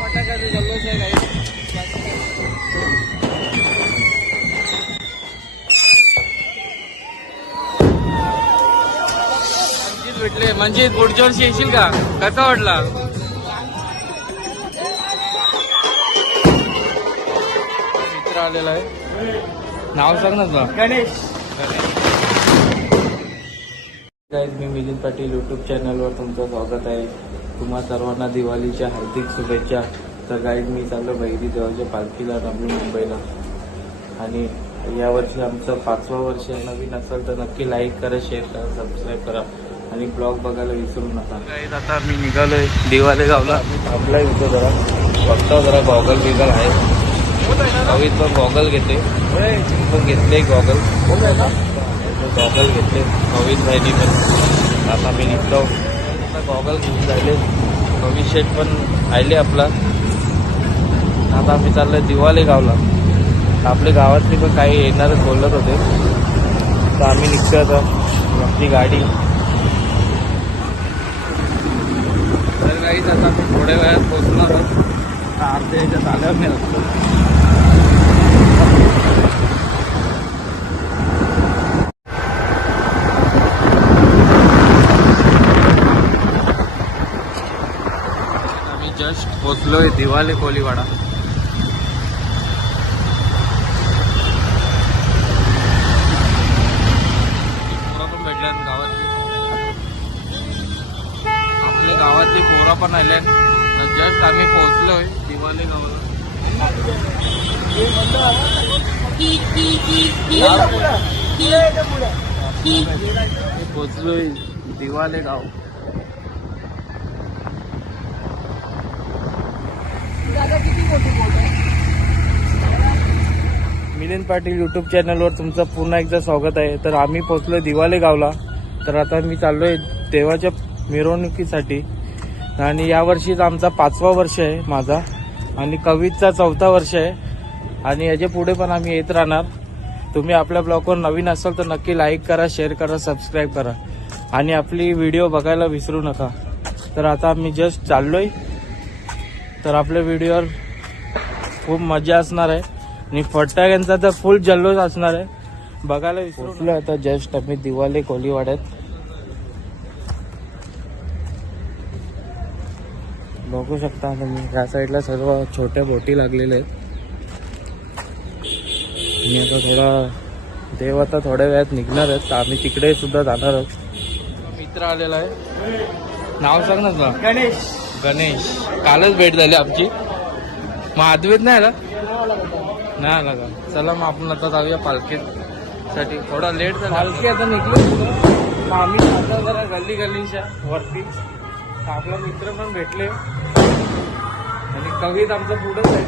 फटाक्याचे जल्लोष आहे काही मंजित भेटले. मंजित पुढच्या वर्षी येशील का? कसा वाटला? मित्र आलेला आहे. नाव सांग ना गणेश. गाईज मी मिलिंद पाटील यूट्यूब चॅनलवर तुमचं स्वागत आहे. तुम्हा सर्वांना दिवाळीच्या हार्दिक शुभेच्छा. तर गाईज मी चाललो बहिरी देवाच्या पालखीला नवी मुंबईला. आणि यावर्षी आमचं पाचवा वर्ष आहे. नवीन असेल तर नक्की लाईक करा शेअर करा सबस्क्राईब करा. आणि ब्लॉग बघायला विसरू नका. आता मी निघालोय दिवाले गावला मी थांबलाय इथं जरा. बघता जरा गॉगल बिगल आहे. अवित पण गॉगल घेते पण घेतले गॉगल गॉगल घेतले. नवीन भाईनी पण. आता मी निघतो. आता गॉगल घेऊन जायले नवीन शेट पण आले आपला. आता आम्ही चाललं दिवाले गावला. आपल्या गावातले पण काही येणार बोलत होते. तर आम्ही निघतो आता. आमची गाडी. तर काहीच आता मी थोड्या वेळात पोहोचणार आहोत. आता अर्ध्या आल्यावर मी असतो. पोचलोय दिवाले कोलीवाडा पण भेटल्यात गावातली. आपल्या गावातली पोरं पण आल्यात. जस्ट आम्ही पोहोचलोय दिवाले गावाला. पोचलोय दिवाले गाव. मिलिंद पाटील यूट्यूब चॅनलवर तुमचं पुन्हा एकदा स्वागत आहे. तर आम्ही पोचलोय दिवाले गावला. तर आता मी चाललोय देवाच्या मिरवणुकीसाठी. आणि यावर्षीच आमचा पाचवा वर्ष आहे माझा. आणि कवितचा चौथा वर्ष आहे. आणि याच्यापुढे पण आम्ही येत राहणार. तुम्ही आपल्या ब्लॉगवर नवीन असाल तर नक्की लाईक करा शेअर करा सबस्क्राईब करा. आणि आपली व्हिडिओ बघायला विसरू नका. तर आता आम्ही जस्ट चाललोय. तर आपल्या व्हिडिओवर खूप मजा असणार आहे. आणि फटाक्यांचा तर फुल जल्लोष असणार आहे. बघायला विसरलो आता जस्ट आम्ही दिवाले कोलीवाड्यात. बघू शकता तुम्ही या साईडला सर्व छोट्या बोटी लागलेल्या आहेत. आणि आता थोडा देव आता थोड्या वेळात निघणार आहेत. तर आम्ही तिकडे सुद्धा जाणार आहोत. मित्र आलेला आहे. नाव सांग ना तुला. गणेश. गणेश. कालच भेट झाली आमची. मग अद्वैत नाही आला? नाही आला का? चला मग आपण आता जाऊया पालखीत साठी थोडा लेट झाला. पालखी आता निघलो. मग आम्ही आता जरा गल्ली गल्लीच्या वरती. आपला मित्र पण भेटले. आणि कवित आमचं पुढंच आहे.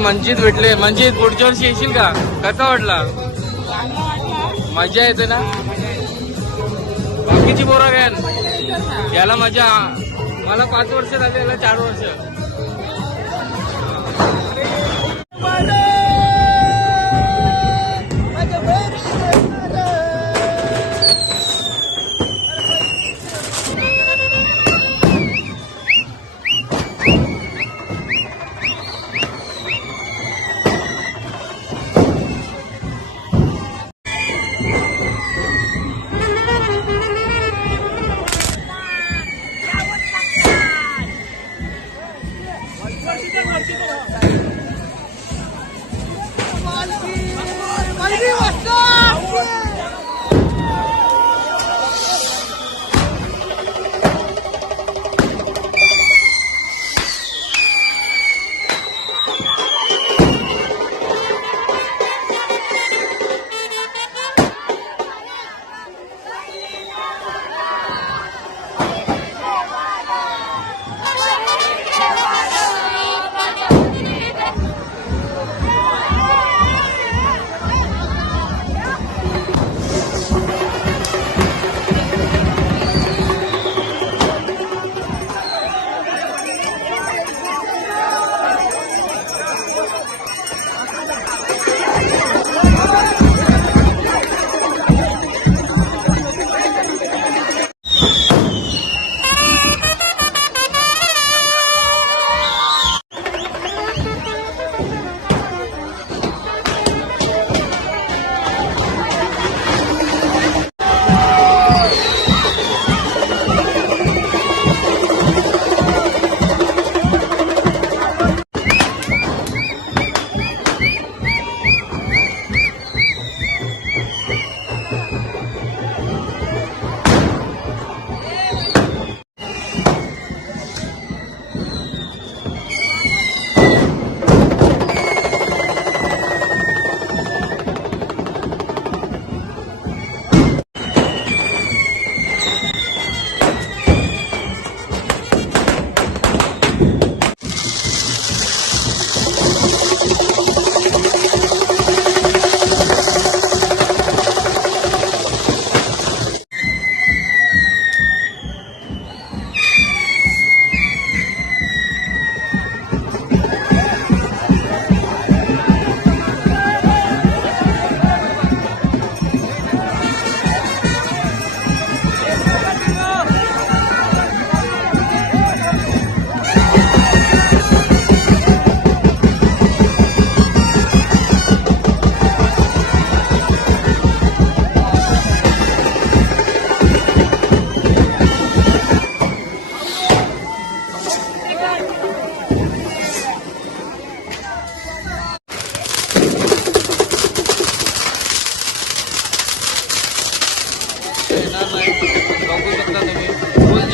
मंजित भेटले. मंजित पुढच्या वर्षी येशील का? कसा वाटला? मजा येते ना? बाकीची पोरं घ्या याला मजा. मला पाच वर्ष झाली याला चार वर्ष.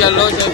फुल जल्लोष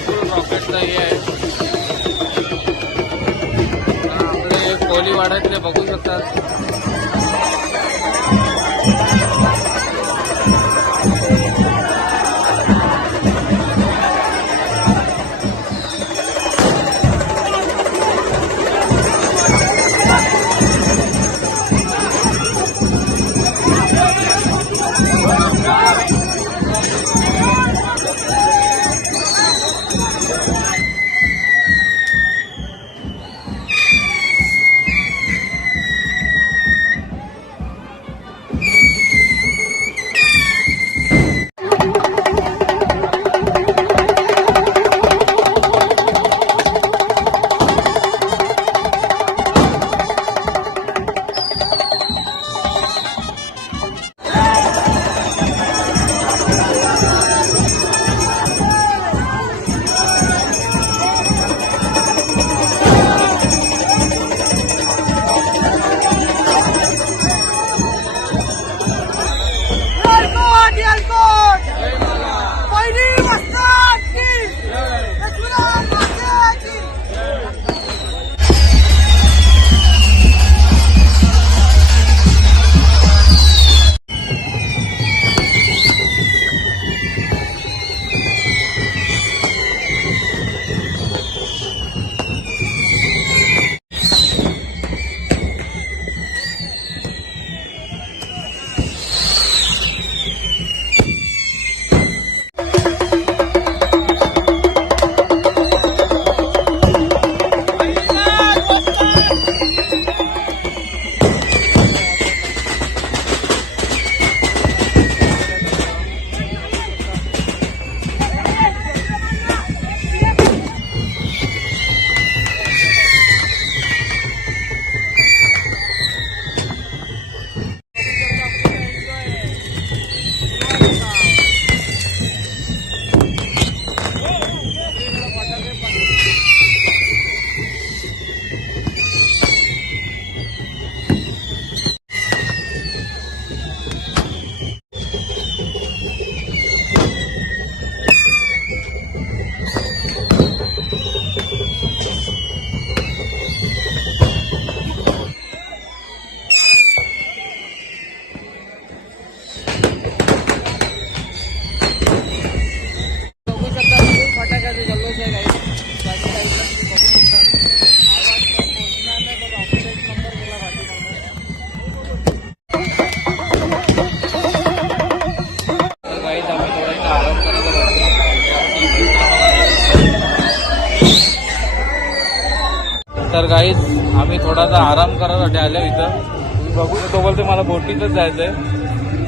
तर गाईज आम्ही थोडासा आराम करायसाठी आलो इथं. बघू शकतो बोलते मला बोटीतच जायचंय.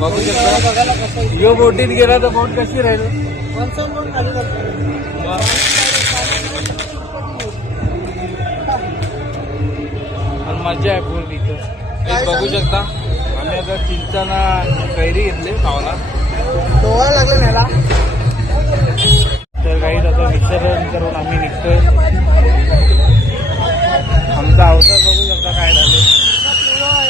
बघू शकता. यो बोटीत गेला तर बोट कशी राहील? आणि मजा आहे तिथं हे बघू शकता. आम्ही आता चिंचाना कैरी घेतली खावाला डोळा लागला तर काही आता विसर्जन करून आम्ही निघतोय. आमचा अवतार बघू शकता काय झालं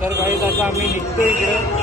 तर काही आता आम्ही निघतोय इकडे.